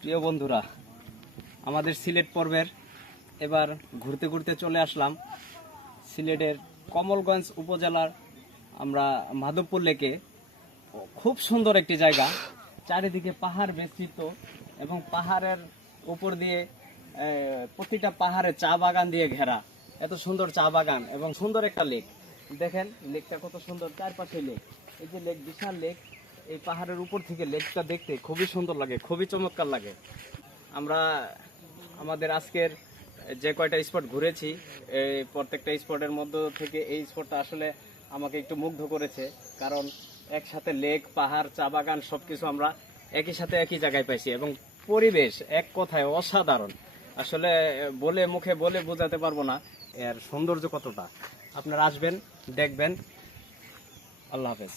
প্রিয় বন্ধুরা, আমাদের সিলেট পর্বের এবার ঘুরতে ঘুরতে চলে আসলাম সিলেটের কমলগঞ্জ উপজেলার আমরা মাধবপুর লেকে। খুব সুন্দর একটি জায়গা, চারিদিকে পাহাড় বেষ্টিত এবং পাহাড়ের উপর দিয়ে প্রতিটা পাহাড়ে চা বাগান দিয়ে ঘেরা। এত সুন্দর চা বাগান এবং সুন্দর একটা লেক। দেখেন লেকটা কত সুন্দর, চারপাশে লেক। এই যে লেক, বিশাল লেক। এই পাহাড়ের উপর থেকে লেকটা দেখতে খুবই সুন্দর লাগে, খুবই চমৎকার লাগে। আমরা আমাদের আজকের যে কয়টা স্পট ঘুরেছি, এই প্রত্যেকটা স্পটের মধ্য থেকে এই স্পটটা আসলে আমাকে একটু মুগ্ধ করেছে। কারণ একসাথে লেক, পাহাড়, চা বাগান সবকিছু আমরা একই সাথে একই জায়গায় পাইছি এবং পরিবেশ এক কথায় অসাধারণ। আসলে মুখে বলে বোঝাতে পারবো না এর সৌন্দর্য কতটা। আপনারা আসবেন, দেখবেন। আল্লাহ হাফেজ।